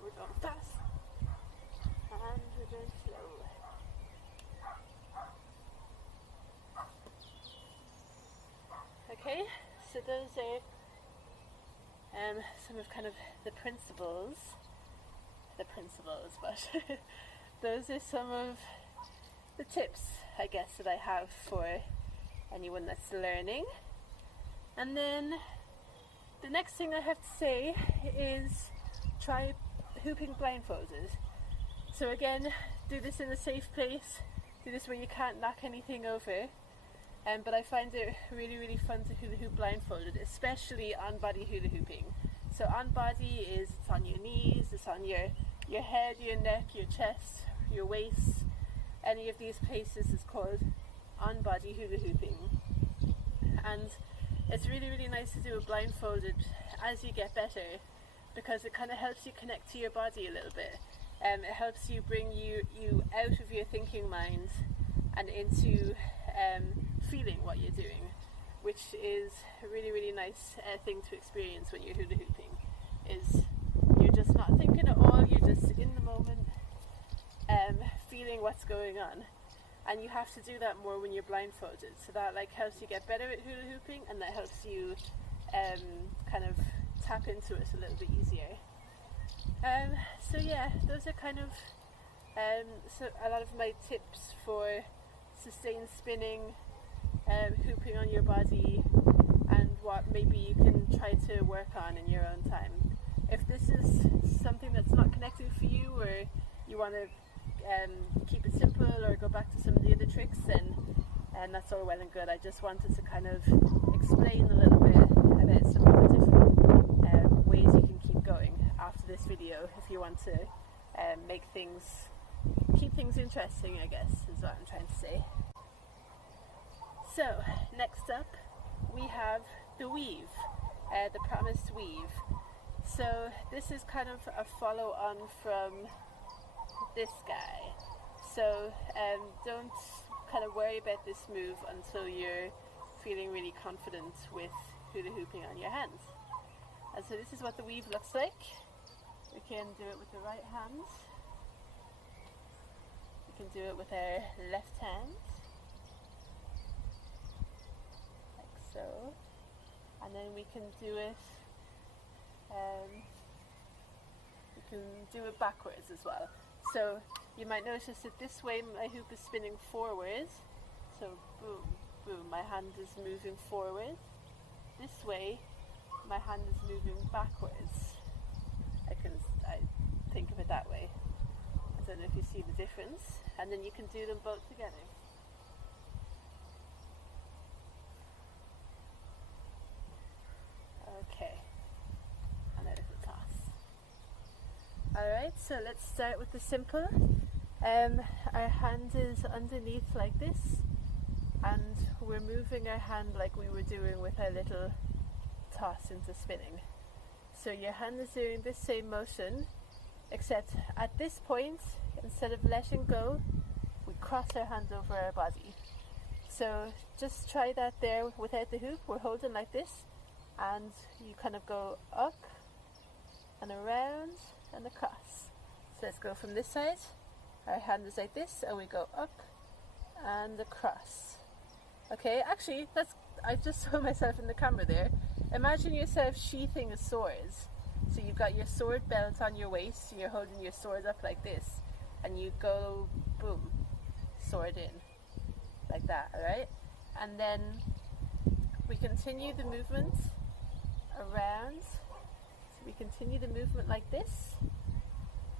We're going fast and we're going slow. Okay, so those are some of kind of the principles, but those are some of the tips, I guess, that I have for anyone that's learning. And then the next thing I have to say is try hooping blindfolded. So again, do this in a safe place, do this where you can't knock anything over. But I find it really fun to hula hoop blindfolded, especially on body hula hooping. So on body is, it's on your knees, it's on your head, your neck, your chest, your waist. Any of these places is called on body hula hooping. And it's really nice to do it blindfolded as you get better, because it kind of helps you connect to your body a little bit. It helps you bring you out of your thinking mind and into feeling what you're doing, which is a really nice thing to experience when you're hula hooping. Is you're just not thinking at all, you're just in the moment, feeling what's going on. And you have to do that more when you're blindfolded, so that like helps you get better at hula hooping, and that helps you kind of tap into it a little bit easier. So yeah, those are kind of so a lot of my tips for sustained spinning, hooping on your body, and what maybe you can try to work on in your own time. If this is something that's not connecting for you, or you want to keep it simple or go back to some of the other tricks, then that's all well and good. I just wanted to kind of explain a little bit about some of the different ways you can keep going after this video, if you want to keep things interesting, I guess, is what I'm trying to say. So, next up we have the weave, the promised weave. So this is kind of a follow on from this guy. So don't kind of worry about this move until you're feeling really confident with hula hooping on your hands. And so this is what the weave looks like. We can do it with the right hand. We can do it with our left hand, like so. And then we can do it backwards as well. So you might notice that this way my hoop is spinning forward. So boom, boom, my hand is moving forward. This way my hand is moving backwards. I think of it that way. I don't know if you see the difference. And then you can do them both together. Okay. And a little toss. Alright, so let's start with the simple. Our hand is underneath like this, and we're moving our hand like we were doing with our little toss into spinning. So your hand is doing this same motion, except at this point, instead of letting go, we cross our hand over our body. So just try that there without the hoop. We're holding like this, and you kind of go up and around and across. So let's go from this side. Our hand is like this, and we go up and across. Okay, actually, I just saw myself in the camera there. Imagine yourself sheathing a sword. So you've got your sword belt on your waist, and you're holding your sword up like this, and you go boom, sword in, like that, alright? And then we continue the movement around. So we continue the movement like this,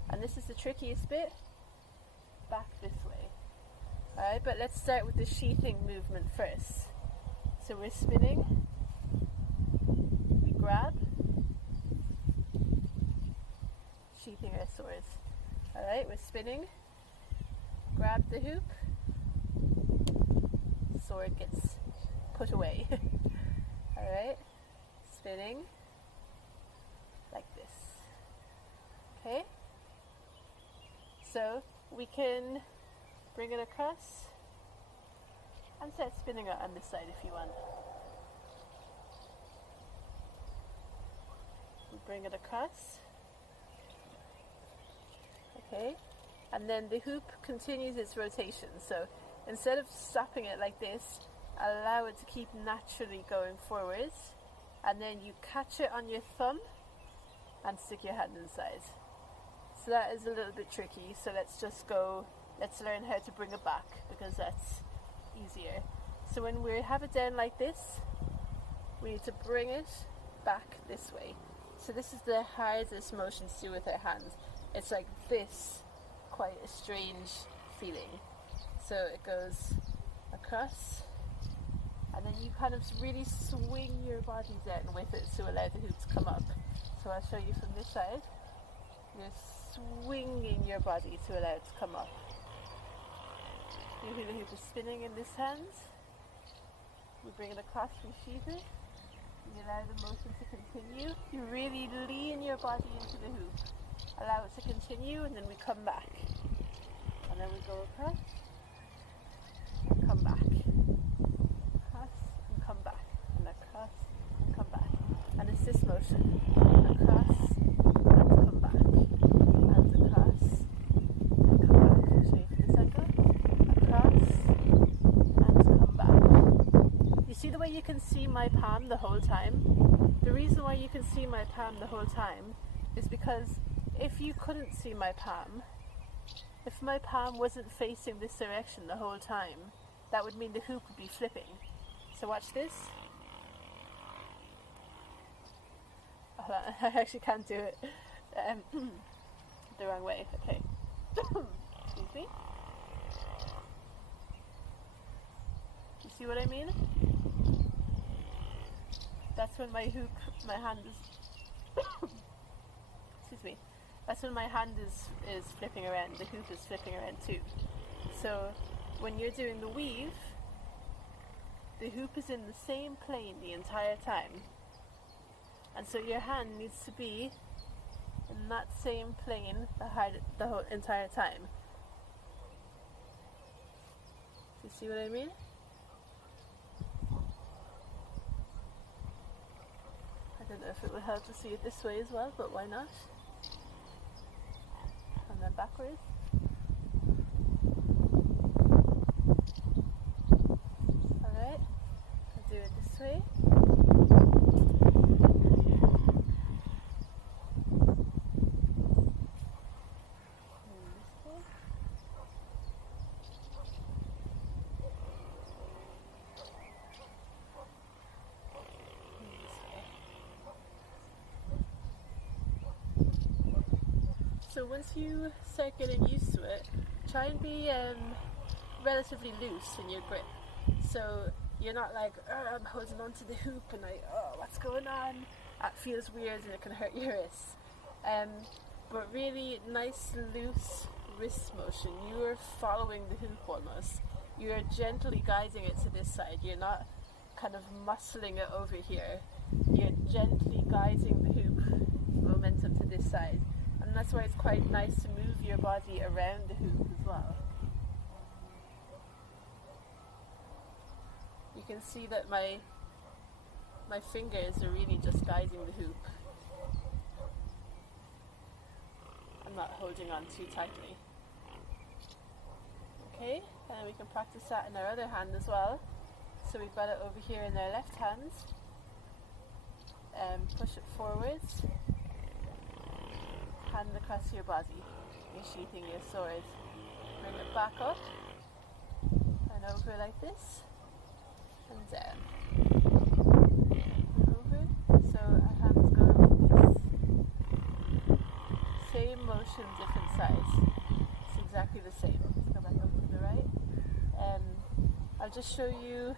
and this is the trickiest bit, back this way. Alright, but let's start with the sheathing movement first. So we're spinning, we grab, sheathing our swords. Alright, we're spinning, grab the hoop, sword gets put away. Alright, spinning, like this. Okay? So we can bring it across and start spinning it on this side if you want. We bring it across. Okay, and then the hoop continues its rotation. So instead of stopping it like this, allow it to keep naturally going forwards, and then you catch it on your thumb and stick your hand inside. So that is a little bit tricky, so let's learn how to bring it back, because that's easier. So when we have it down like this, we need to bring it back this way. So this is the hardest motion to do with our hands. It's like this, quite a strange feeling. So it goes across, and then you kind of really swing your body down with it to allow the hoop to come up. So I'll show you from this side. You're swinging your body to allow it to come up. Your hula hoop is spinning in this hand. We bring it across from sheathing. You allow the motion to continue. You really lean your body into the hoop. Allow it to continue, and then we come back. And then we go across, and come back. Across and come back. And across and come back. And it's this motion. Across and come back. And across and come back. Show you for the second. Across and come back. You see the way you can see my palm the whole time? The reason why you can see my palm the whole time is because if you couldn't see my palm, if my palm wasn't facing this direction the whole time, that would mean the hoop would be flipping. So watch this. Oh, I actually can't do it the wrong way. Okay. Excuse me. You see what I mean? That's when my hand is excuse me. That's when my hand is flipping around. The hoop is flipping around too. So when you're doing the weave, the hoop is in the same plane the entire time. And so your hand needs to be on that same plane the whole entire time. Do you see what I mean? I don't know if it would help to see it this way as well, but why not? And then backwards. Alright, I'll do it this way. So once you start getting used to it, try and be relatively loose in your grip. So you're not like, oh, I'm holding on to the hoop and what's going on? That feels weird and it can hurt your wrists. But really nice, loose wrist motion. You are following the hoop almost. You're gently guiding it to this side. You're not kind of muscling it over here. You're gently guiding the hoop momentum to this side. And that's why it's quite nice to move your body around the hoop as well. You can see that my fingers are really just guiding the hoop. I'm not holding on too tightly. Okay, and we can practice that in our other hand as well. So we've got it over here in our left hand. Push it forwards. Hand across your body. You're sheathing your sword. Bring it back up and over like this and down. And over. So our hands go like this. Same motion, different sides. It's exactly the same. Let's go back over to the right. I'll just show you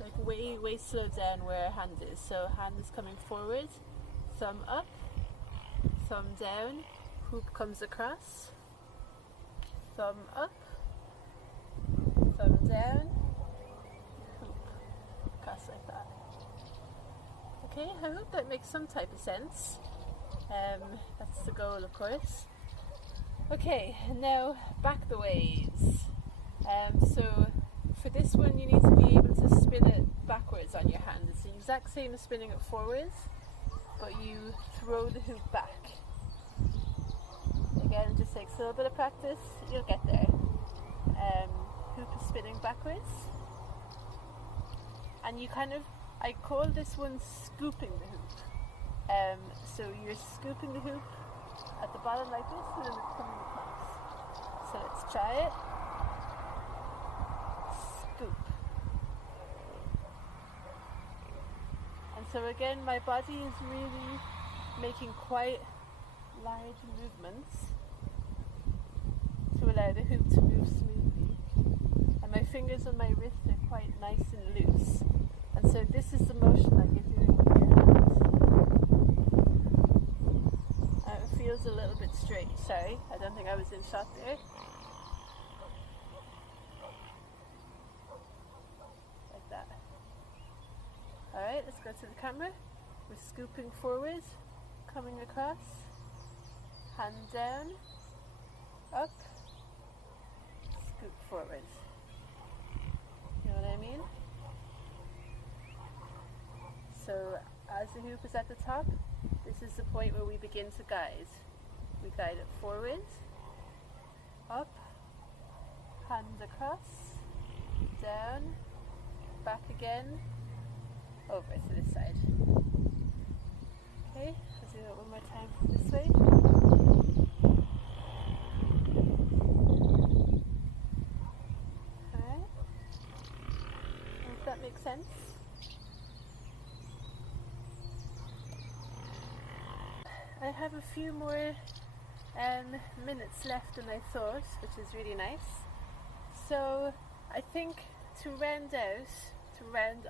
like way slow down where our hand is. So hand is coming forward, thumb up, thumb down, hoop comes across, thumb up, thumb down, hoop across like that. Okay, I hope that makes some type of sense. That's the goal, of course. Okay, now back the ways. So for this one you need to be able to spin it backwards on your hand. It's the exact same as spinning it forwards, but you throw the hoop back. Again, it just takes a little bit of practice, you'll get there. Hoop is spinning backwards. And you I call this one scooping the hoop. So you're scooping the hoop at the bottom like this and then it's coming across. So let's try it. Scoop. And so again, my body is really making quite large movements to allow the hoop to move smoothly. And my fingers on my wrist are quite nice and loose. And so this is the motion that you're doing with your hands. It feels a little bit strange. Sorry, I don't think I was in shot there. Like that. Alright, let's go to the camera. We're scooping forward, coming across, hand down, up, scoop forward. You know what I mean? So as the hoop is at the top, this is the point where we begin to guide. We guide it forward, up, hand across, down, back again, over to this side. Okay, let's do it one more time this way. Alright, if that makes sense. I have a few more minutes left than I thought, which is really nice. So I think to round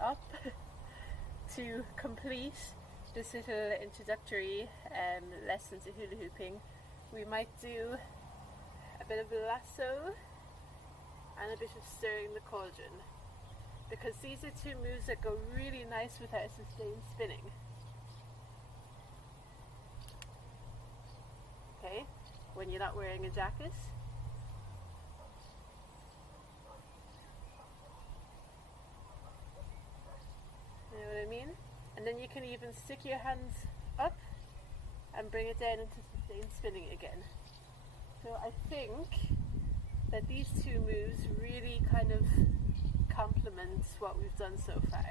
up, to complete this little introductory lesson to hula hooping, we might do a bit of a lasso and a bit of stirring the cauldron, because these are two moves that go really nice with our sustained spinning. when you're not wearing a jacket. You know what I mean? And then you can even stick your hands up and bring it down into sustained spinning again. So I think that these two moves really kind of complement what we've done so far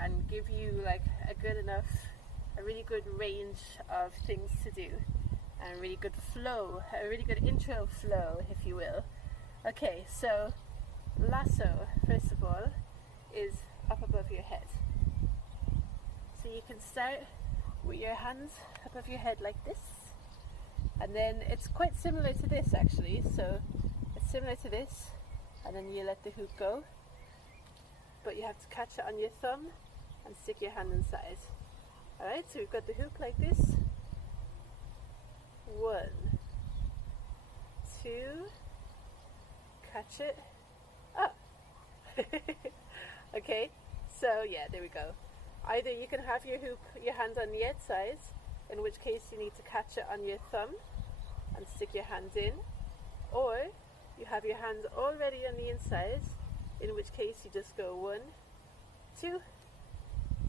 and give you like a really good range of things to do and a really good flow, a really good intro flow, if you will. Okay, so lasso, first of all, is up above your head. So you can start with your hands above your head like this, and then it's quite similar to this actually, so it's similar to this, and then you let the hoop go, but you have to catch it on your thumb and stick your hand inside. Alright, so we've got the hoop like this. 1, 2, catch it, up. Okay, so yeah, there we go. Either you can have your hand on the outside, in which case you need to catch it on your thumb and stick your hand in, or you have your hand already on the inside, in which case you just go 1, 2,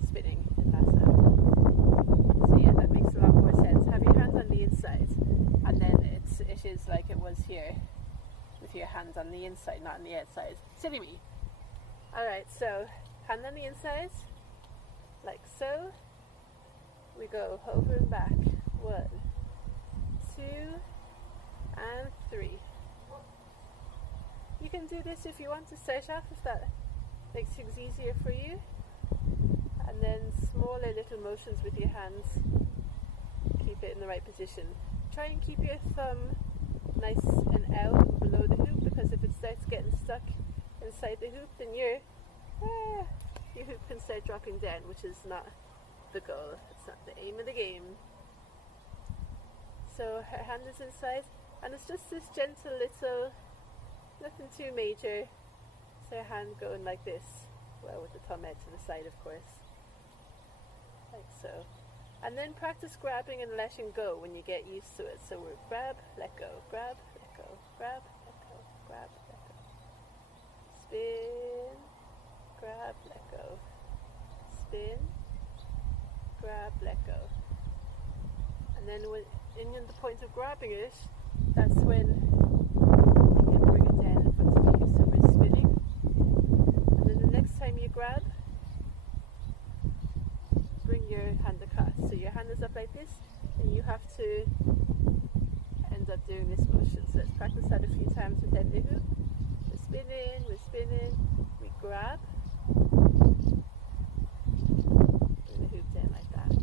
spinning in lasso. So yeah, that makes a lot more sense. Have your hand on the inside, and then it is like it was here, with your hand on the inside, not on the outside. Silly me. Alright, so hand on the inside, like so. We go over and back. 1, 2, and 3. You can do this if you want to start off, if that makes things easier for you. And then smaller little motions with your hands. Keep it in the right position. Try and keep your thumb nice and out and below the hoop, because if it starts getting stuck inside the hoop, then your hoop can start dropping down, which is not the goal. It's not the aim of the game. So her hand is inside, and it's just this gentle little, nothing too major. So her hand going like this, well, with the thumb out to the side, of course, like so. And then practice grabbing and letting go when you get used to it. So we're grab, let go, grab, let go, grab, let go, grab, let go. Spin, grab, let go. Spin, grab, let go. And then when in the point of grabbing it, that's when you can bring it down in front of you. So we're spinning. And then the next time you grab, bring your hand across. So your hand is up like this, and you have to end up doing this motion. So let's practice that a few times without the hoop. We're spinning, we grab, bring the hoop down like that.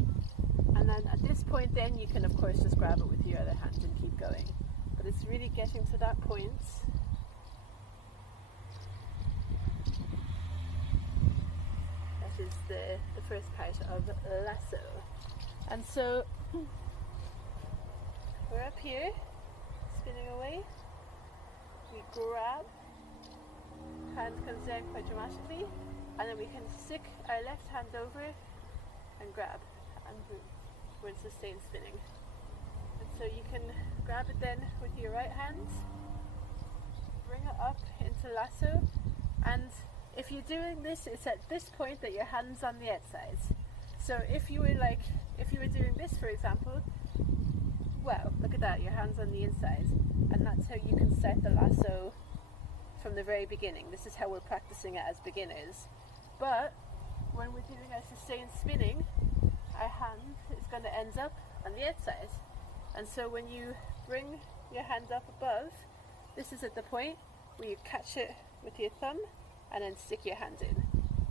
And then at this point then you can of course just grab it with your other hand and keep going. But it's really getting to that point. That is the first part of lasso. And so we're up here, spinning away. We grab, hand comes down quite dramatically, and then we can stick our left hand over and grab, and boom, we're in sustained spinning. And so you can grab it then with your right hand, bring it up into lasso, and if you're doing this, it's at this point that your hand's on the outside. So if you were doing this, for example, well, look at that, your hand's on the inside, and that's how you can start the lasso from the very beginning. This is how we're practicing it as beginners. But when we're doing our sustained spinning, our hand is going to end up on the outside. And so when you bring your hand up above, this is at the point where you catch it with your thumb and then stick your hand in.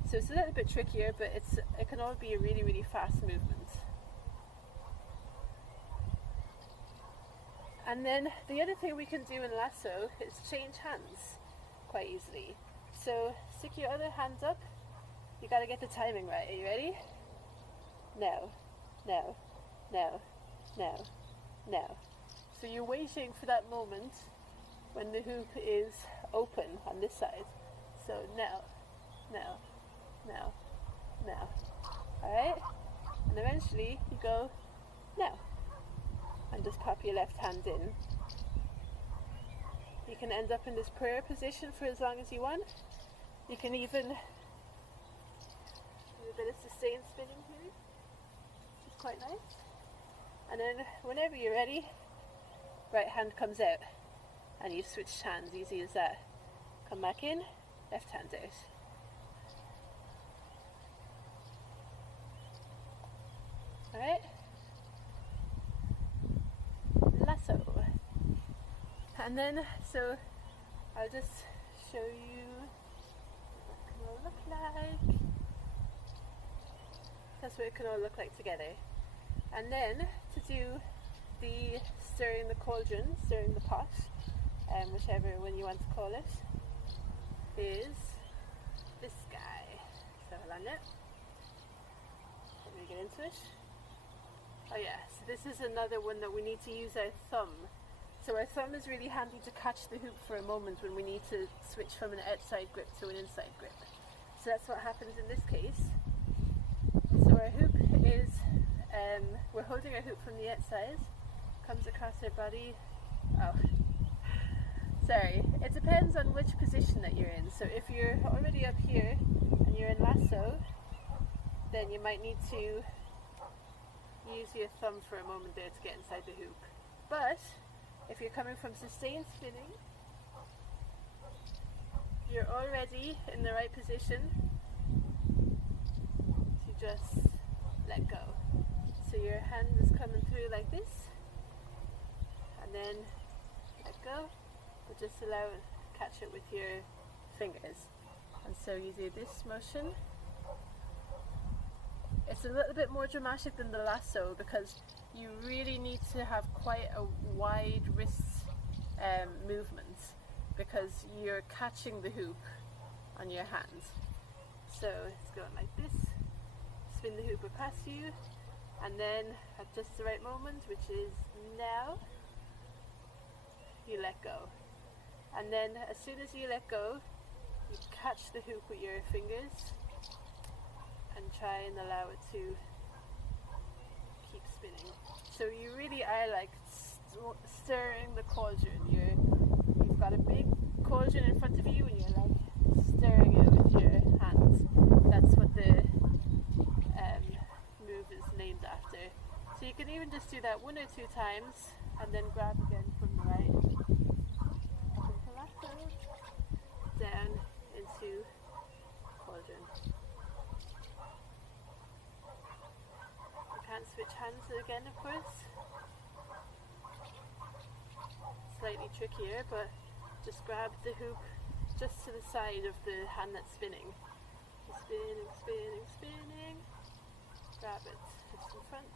So it's a little bit trickier, but it can all be a really, really fast movement. And then the other thing we can do in lasso is change hands quite easily. So stick your other hand up. You got to get the timing right. Are you ready? Now, now, now, now, now. So you're waiting for that moment when the hoop is open on this side. So now, now, now, now. Alright? And eventually you go now. And just pop your left hand in. You can end up in this prayer position for as long as you want. You can even do a bit of sustained spinning here, which is quite nice. And then whenever you're ready, right hand comes out and you've switched hands, easy as that. Come back in, left hand out. Alright, lasso. And then, so I'll just show you what it can all look like. That's what it can all look like together. And then to do the stirring the cauldron, stirring the pot, whichever one you want to call it, is this guy. So hold on it. Let me get into it. Oh yeah, so this is another one that we need to use our thumb. So our thumb is really handy to catch the hoop for a moment when we need to switch from an outside grip to an inside grip. So that's what happens in this case. So our hoop is, we're holding our hoop from the outside, comes across our body. Oh, sorry, it depends on which position that you're in. So if you're already up here and you're in lasso, then you might need to use your thumb for a moment there to get inside the hoop. But if you're coming from sustained spinning, you're already in the right position to just let go. So your hand is coming through like this, and then let go, but just allow it, catch it with your fingers. And so you do this motion. It's a little bit more dramatic than the lasso because you really need to have quite a wide wrist movement because you're catching the hoop on your hand. So it's going like this, spin the hoop across you, and then at just the right moment, which is now, you let go. And then as soon as you let go, you catch the hoop with your fingers and try and allow it to keep spinning. So you really are like stirring the cauldron. You've got a big cauldron in front of you and you're like stirring it with your hands. That's what the move is named after. So you can even just do that 1 or 2 times and then grab again from the right. Into lasso, down into cauldron. Can't switch hands again, of course. Slightly trickier, but just grab the hoop just to the side of the hand that's spinning. Spinning, spinning, spinning. Grab it just in front.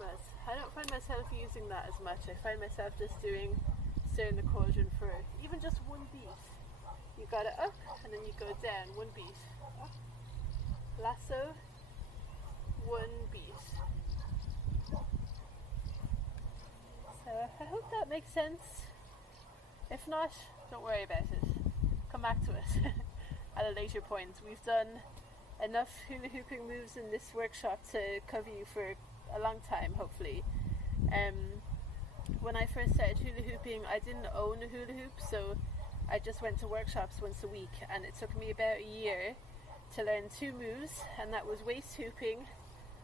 But I don't find myself using that as much. I find myself just stirring the cauldron for even just 1 beat. You got it up and then you go down 1 beat. Up. Lasso, 1 beat. So I hope that makes sense. If not, don't worry about it. Come back to it at a later point. We've done enough hula hooping moves in this workshop to cover you for a long time, hopefully. When I first started hula hooping, I didn't own a hula hoop, so I just went to workshops once a week, and it took me about a year to learn 2 moves, and that was waist hooping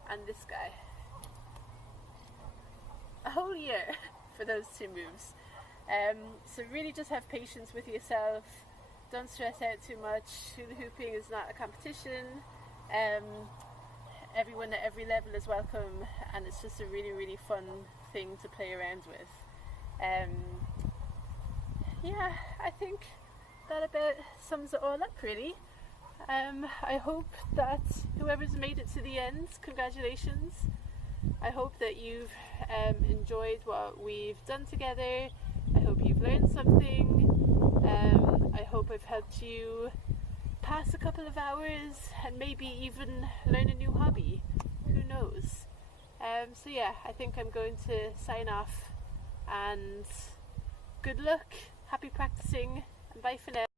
and this guy. A whole year for those 2 moves. So really just have patience with yourself. Don't stress out too much. Hula hooping is not a competition. Everyone at every level is welcome, and it's just a really, really fun thing to play around with. Yeah, I think that about sums it all up, really. I hope that whoever's made it to the end, congratulations. I hope that you've enjoyed what we've done together. I hope you've learned something. I hope I've helped you pass a couple of hours and maybe even learn a new hobby. Who knows? So yeah, I think I'm going to sign off, and good luck, happy practicing, and bye for now.